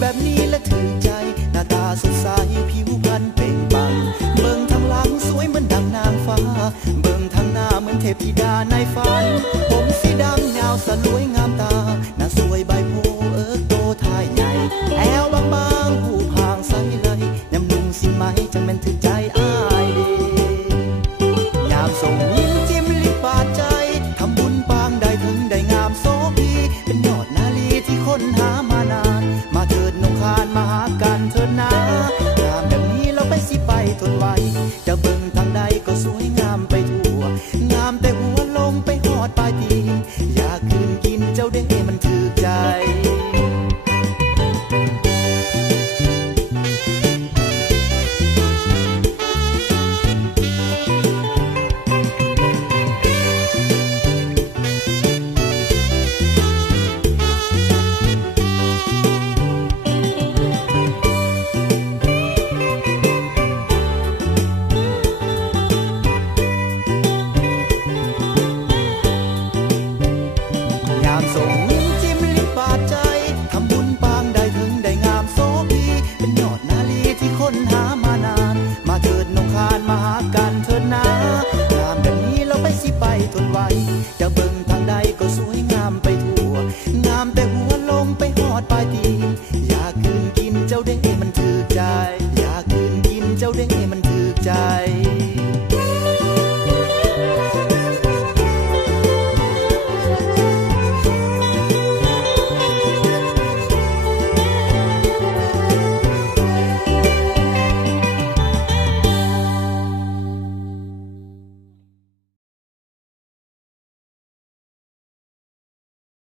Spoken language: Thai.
แบบนี้และถือใจหน้าตาสดใสผิวพรรณเปล่งปลั่งเบิ่งทางหลังสวยเหมือนดังนางฟ้าเบิ่งทางหน้าเหมือนเทพธิดาในฝันผมสีดำยาวสลวยงามตาหน้าสวยใบโพโตท่ายใหญ่แอวบางๆผู้พางใสเลยยำนุ่งสิไหมจังแม่นถือใจอ้ายเดยามส่งยิ้มจิ้มลิปบาดใจทำบุญปางได้ถึงได้งามโสภีเป็นยอดนาลีที่คนหามานานมาเถิดนงคานมาหากันเถิดนางามแบบนี้เราไปสิไปทนไว้จะเบิ่งทางใดก็สวยงามไปทั่วงามแต่หัวลงไปหอดปลายตีนอยากคืนกินเจ้าเด้มันถือใจทนไว้จะเบิ่งทางใดก็สวยงามไปทั่วงามแต่หัวลงไปหอดปลายตีนอยากคืนกินเจ้าเด้มันถือใจอยากคืนกินเจ้าเด้มัน